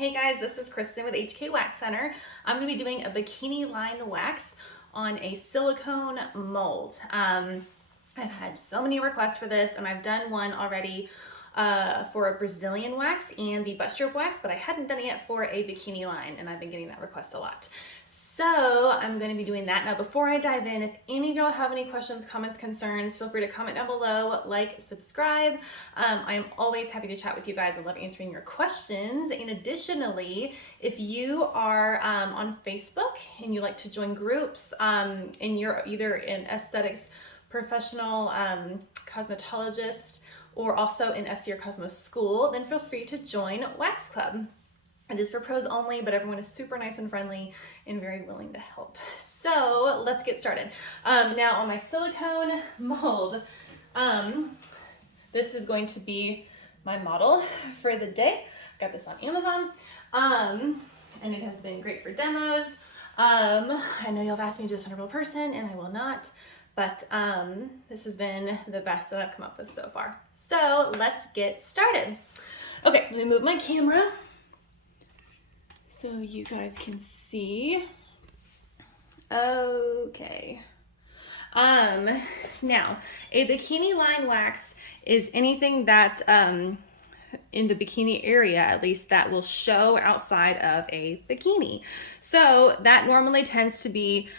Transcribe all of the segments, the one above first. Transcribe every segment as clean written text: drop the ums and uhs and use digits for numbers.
Hey guys, this is Kristen with HK Wax Center. I'm going to be doing a bikini line wax on a silicone mold. I've had so many requests for this, and I've done one already for a Brazilian wax and the butt stroke wax, but I hadn't done it yet for a bikini line, and I've been getting that request a lot. So I'm going to be doing that. Now, before I dive in, if any of y'all have any questions, comments, concerns, feel free to comment down below, like, subscribe. I am always happy to chat with you guys. I love answering your questions. And additionally, if you are on Facebook and you like to join groups and you're either an aesthetics professional, cosmetologist, or also in SE or Cosmo school, then feel free to join Wax Club. It is for pros only, but everyone is super nice and friendly and very willing to help. So let's get started. Now on my silicone mold, this is going to be my model for the day. Got this on Amazon, and it has been great for demos. I know you'll have asked me to do this on a real person, and I will not, but this has been the best that I've come up with so far. So let's get started. Okay, let me move my camera so you guys can see. Okay. Now, a bikini line wax is anything that in the bikini area, at least, that will show outside of a bikini. So that normally tends to be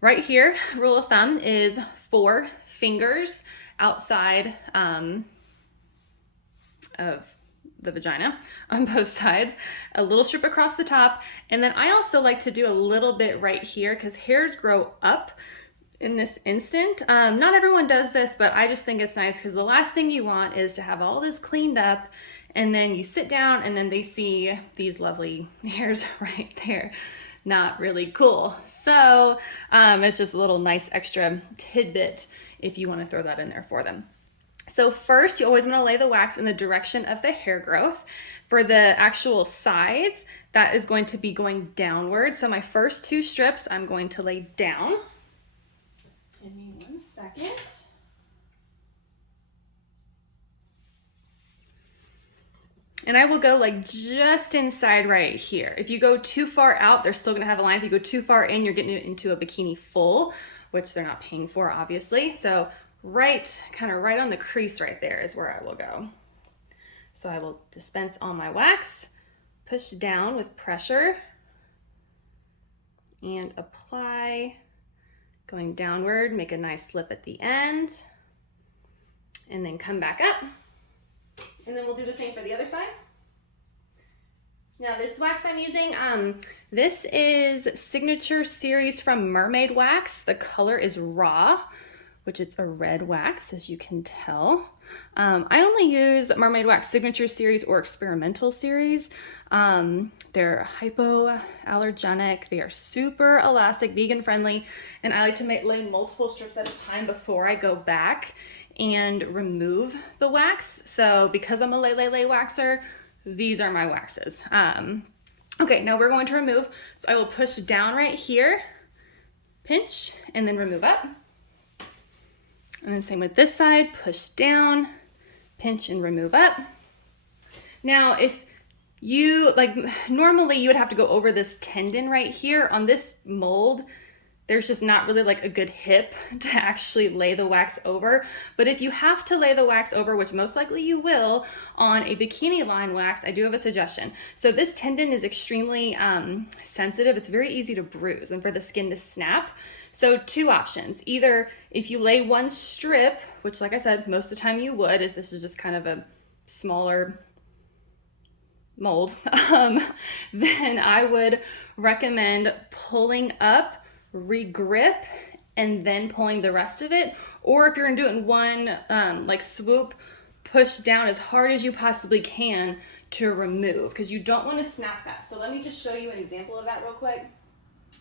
right here. Rule of thumb is 4 fingers outside of the vagina on both sides, a little strip across the top, and then I also like to do a little bit right here because hairs grow up in this instant. Not everyone does this, but I just think it's nice because the last thing you want is to have all this cleaned up and then you sit down and then they see these lovely hairs right there. Not really cool. So it's just a little nice extra tidbit if you want to throw that in there for them. So first, you always want to lay the wax in the direction of the hair growth. For the actual sides, that is going to be going downward. So my first 2 strips, I'm going to lay down. Give me 1 second. And I will go like just inside right here. If you go too far out, they're still gonna have a line. If you go too far in, you're getting it into a bikini full, which they're not paying for, obviously. So kind of right on the crease right there is where I will go. So I will dispense all my wax, push down with pressure, and apply, going downward, make a nice slip at the end, and then come back up. And then we'll do the same for the other side. Now this wax I'm using, this is Signature Series from Mermaid Wax. The color is Raw, which it's a red wax, as you can tell. I only use Mermaid Wax Signature Series or Experimental Series. They're hypoallergenic. They are super elastic, vegan friendly, and I like to lay multiple strips at a time before I go back and remove the wax. So because I'm a lay waxer, these are my waxes. Okay, now we're going to remove. So I will push down right here, pinch, and then remove up. And then same with this side, push down, pinch, and remove up. Now, if you, normally you would have to go over this tendon right here. On this mold, there's just not really like a good hip to actually lay the wax over. But if you have to lay the wax over, which most likely you will, on a bikini line wax, I do have a suggestion. So this tendon is extremely sensitive. It's very easy to bruise and for the skin to snap. So 2 options. Either if you lay 1 strip, which like I said, most of the time you would, if this is just kind of a smaller mold, then I would recommend pulling up, regrip, and then pulling the rest of it. Or if you're gonna do it in one swoop, push down as hard as you possibly can to remove, because you don't want to snap that. So let me just show you an example of that real quick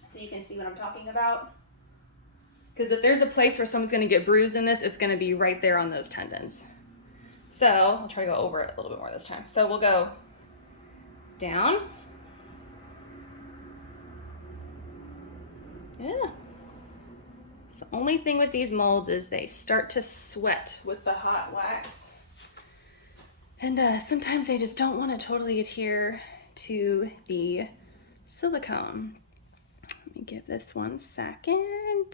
so you can see what I'm talking about. Because if there's a place where someone's gonna get bruised in this, it's gonna be right there on those tendons. So I'll try to go over it a little bit more this time. So we'll go down. Yeah. So the only thing with these molds is they start to sweat with the hot wax. And sometimes they just don't want to totally adhere to the silicone. Let me give this 1 second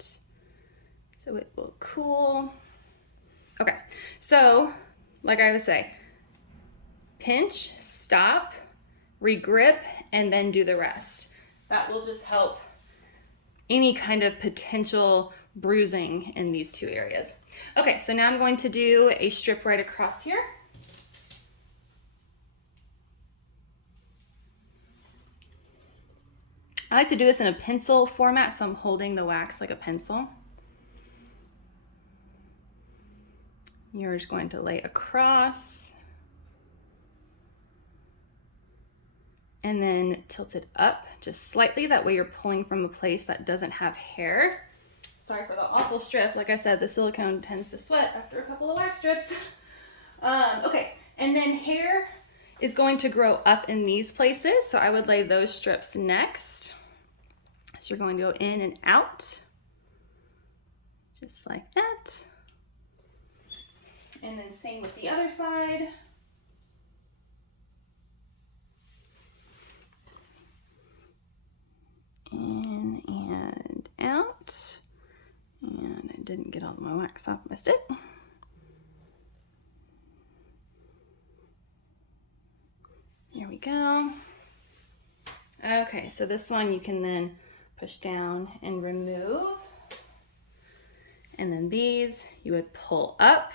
so it will cool. Okay, so like I would say, pinch, stop, regrip, and then do the rest. That will just help any kind of potential bruising in these 2 areas. Okay, so now I'm going to do a strip right across here. I like to do this in a pencil format, so I'm holding the wax like a pencil. You're just going to lay across and then tilt it up just slightly. That way you're pulling from a place that doesn't have hair. Sorry for the awful strip. Like I said, the silicone tends to sweat after a couple of wax strips. Okay, and then hair is going to grow up in these places, so I would lay those strips next. So you're going to go in and out, just like that. And then same with the other side. In and out. And I didn't get all my wax off my stick. There we go. Okay, so this one you can then push down and remove. And then these you would pull up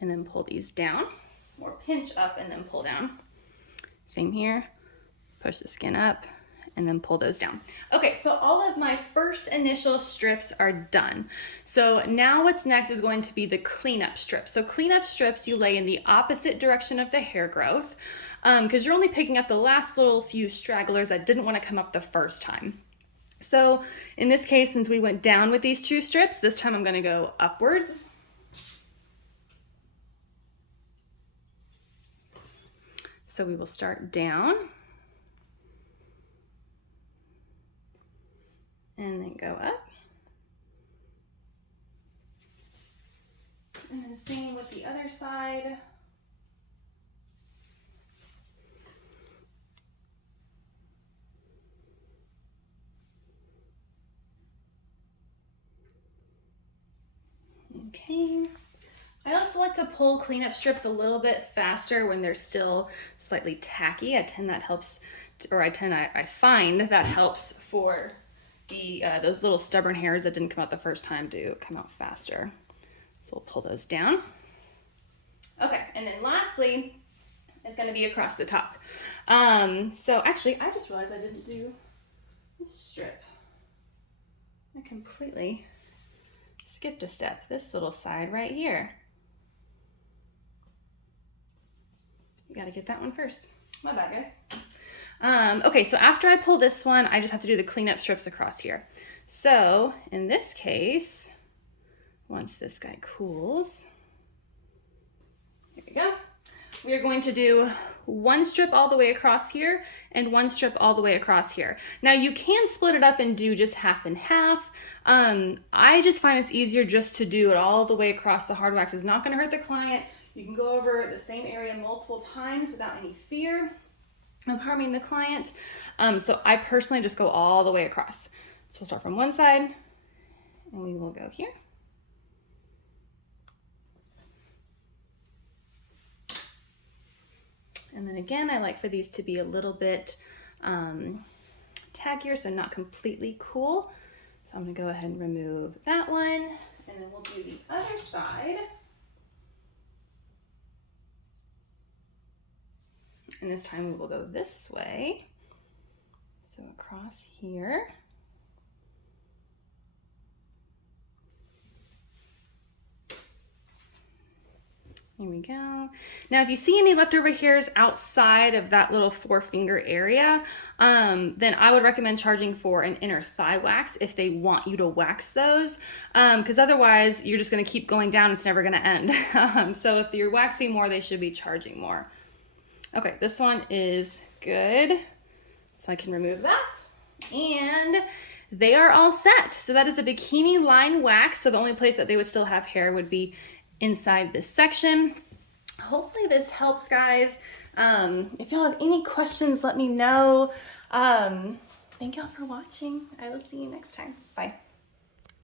and then pull these down, or pinch up and then pull down. Same here, push the skin up and then pull those down. Okay, so all of my first initial strips are done. So now what's next is going to be the cleanup strips. So cleanup strips you lay in the opposite direction of the hair growth, because you're only picking up the last little few stragglers that didn't want to come up the first time. So in this case, since we went down with these 2 strips, this time I'm going to go upwards. So we will start down and then go up. And then same with the other side. Okay. I also like to pull cleanup strips a little bit faster when they're still slightly tacky. I find that helps for the those little stubborn hairs that didn't come out the first time to come out faster. So we'll pull those down. Okay, and then lastly is going to be across the top. So actually, I just realized I didn't do this strip. I completely skipped a step. This little side right here. You got to get that one first. My bad, guys. Okay, so after I pull this one, I just have to do the cleanup strips across here. So in this case, once this guy cools, there we go. We are going to do 1 strip all the way across here and 1 strip all the way across here. Now you can split it up and do just half and half. I just find it's easier just to do it all the way across. The hard wax is not going to hurt the client. You can go over the same area multiple times without any fear of harming the client. So I personally just go all the way across. So we'll start from one side and we will go here. And then again, I like for these to be a little bit taggier, so not completely cool. So I'm gonna go ahead and remove that one, and then we'll do the other side. And this time we will go this way. So across here. Here we go. Now, if you see any leftover hairs outside of that little 4-finger area, then I would recommend charging for an inner thigh wax if they want you to wax those, because otherwise you're just going to keep going down. It's never going to end. So if you're waxing more, they should be charging more. Okay, this one is good. So I can remove that. And they are all set. So that is a bikini line wax. So the only place that they would still have hair would be inside this section. Hopefully this helps, guys. If y'all have any questions, let me know. Thank y'all for watching. I will see you next time. Bye.